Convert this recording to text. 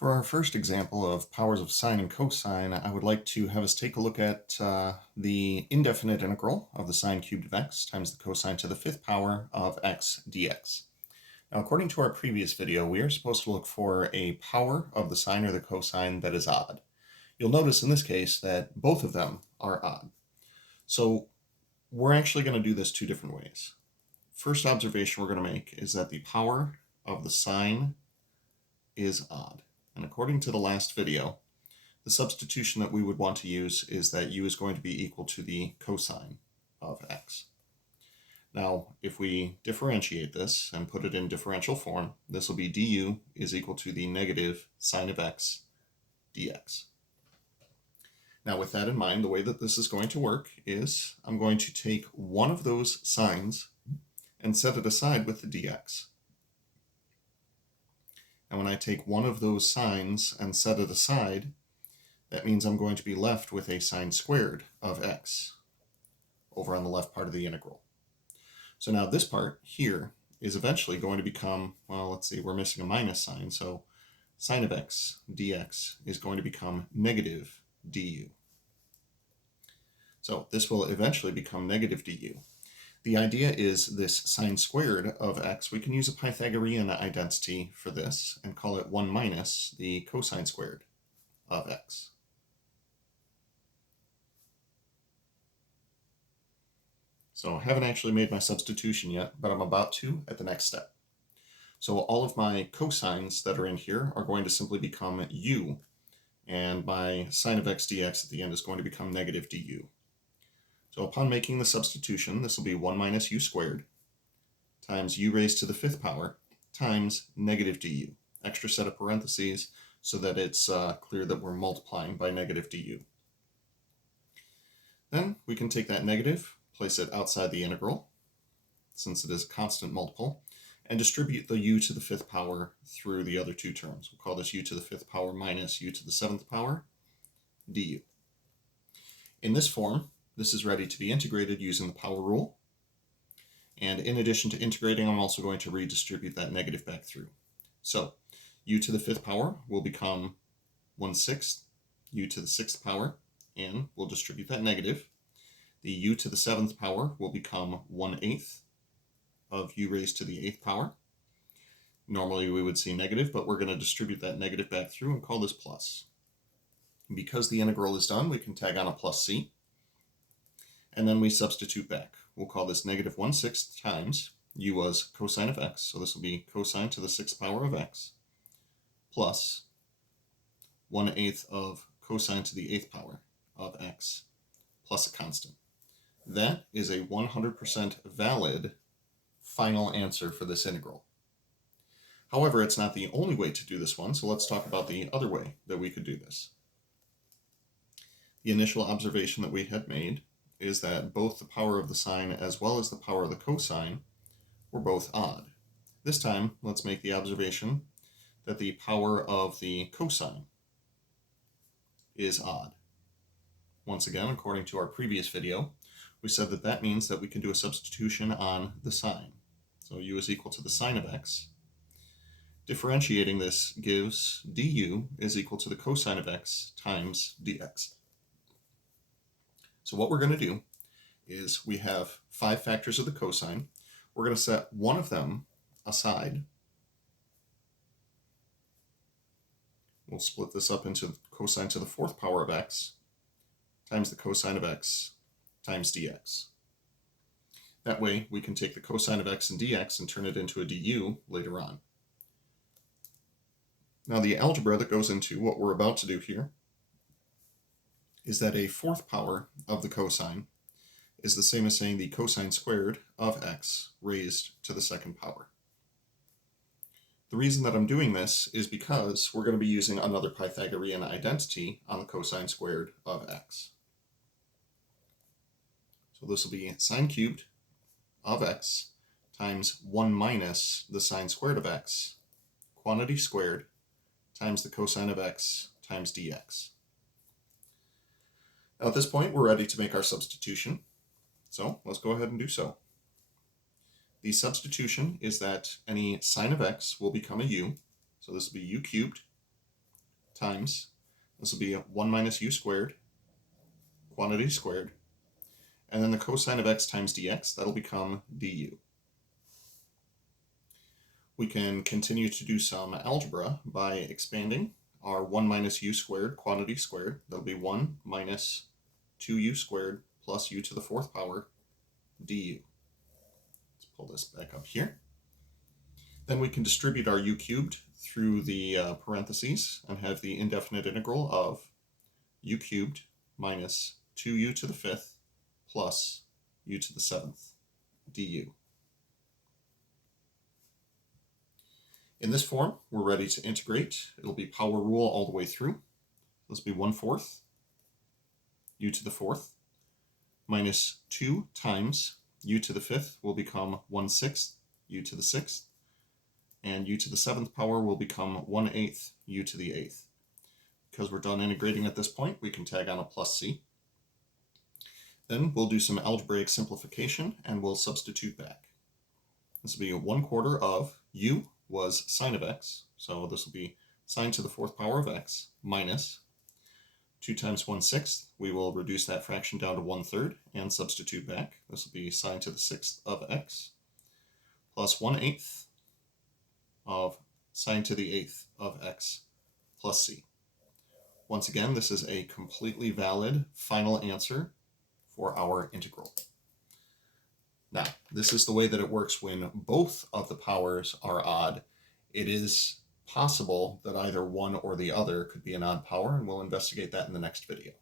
For our first example of powers of sine and cosine, I would like to have us take a look at the indefinite integral of the sine cubed of x times the cosine to the fifth power of x dx. Now, according to our previous video, we are supposed to look for a power of the sine or the cosine that is odd. You'll notice in this case that both of them are odd. So we're actually going to do this two different ways. First observation we're going to make is that the power of the sine is odd. And according to the last video, the substitution that we would want to use is that u is going to be equal to the cosine of x. Now, if we differentiate this and put it in differential form, this will be du is equal to the negative sine of x dx. Now, with that in mind, the way that this is going to work is I'm going to take one of those sines and set it aside with the dx. And when I take one of those sines and set it aside, that means I'm going to be left with a sine squared of x over on the left part of the integral. So now this part here is eventually going to become, well, let's see, we're missing a minus sign, so sine of x dx is going to become negative du. So this will eventually become negative du. The idea is this sine squared of x, we can use a Pythagorean identity for this and call it 1 minus the cosine squared of x. So I haven't actually made my substitution yet, but I'm about to at the next step. So all of my cosines that are in here are going to simply become u, and my sine of x dx at the end is going to become negative du. So upon making the substitution, this will be 1 minus u squared times u raised to the fifth power times negative du. Extra set of parentheses so that it's clear that we're multiplying by negative du. Then we can take that negative, place it outside the integral, since it is a constant multiple, and distribute the u to the fifth power through the other two terms. We'll call this u to the fifth power minus u to the seventh power du. In this form, this is ready to be integrated using the power rule. And in addition to integrating, I'm also going to redistribute that negative back through. So u to the fifth power will become 1/6 u to the sixth power, and we'll distribute that negative. The u to the seventh power will become 1/8 of u raised to the eighth power. Normally we would see negative, but we're going to distribute that negative back through and call this plus. And because the integral is done, we can tag on a plus c. And then we substitute back. We'll call this negative 1/6 times, u was cosine of x, so this will be cosine to the sixth power of x, plus 1/8 of cosine to the eighth power of x, plus a constant. That is a 100% valid final answer for this integral. However, it's not the only way to do this one, so let's talk about the other way that we could do this. The initial observation that we had made is that both the power of the sine as well as the power of the cosine were both odd. This time, let's make the observation that the power of the cosine is odd. Once again, according to our previous video, we said that that means that we can do a substitution on the sine. So u is equal to the sine of x. Differentiating this gives du is equal to the cosine of x times dx. So what we're going to do is we have 5 factors of the cosine. We're going to set one of them aside. We'll split this up into cosine to the fourth power of x times the cosine of x times dx. That way we can take the cosine of x and dx and turn it into a du later on. Now the algebra that goes into what we're about to do here is that a fourth power of the cosine is the same as saying the cosine squared of x raised to the second power. The reason that I'm doing this is because we're going to be using another Pythagorean identity on the cosine squared of x. So this will be sine cubed of x times 1 minus the sine squared of x, quantity squared, times the cosine of x times dx. Now at this point, we're ready to make our substitution. So let's go ahead and do so. The substitution is that any sine of x will become a u. So this will be u cubed times, this will be 1 minus u squared, quantity squared, and then the cosine of x times dx, that'll become du. We can continue to do some algebra by expanding our 1 minus u squared, quantity squared. That'll be 1 minus 2u squared plus u to the 4th power du. Let's pull this back up here. Then we can distribute our u cubed through the parentheses and have the indefinite integral of u cubed minus 2u to the 5th plus u to the 7th du. In this form, we're ready to integrate. It'll be power rule all the way through. This will be 1/4 u to the 4th minus 2 times u to the 5th will become 1/6 u to the 6th, and u to the 7th power will become 1/8 u to the 8th. Because we're done integrating at this point, we can tag on a plus c. Then we'll do some algebraic simplification and we'll substitute back. This will be 1/4 of u was sine of x, so this will be sine to the 4th power of x minus 2 times 1/6. We will reduce that fraction down to 1/3 and substitute back. This will be sine to the 6th of x plus 1/8 of sine to the 8th of x plus c. Once again, this is a completely valid final answer for our integral. Now, this is the way that it works when both of the powers are odd. It is possible that either one or the other could be an odd power, and we'll investigate that in the next video.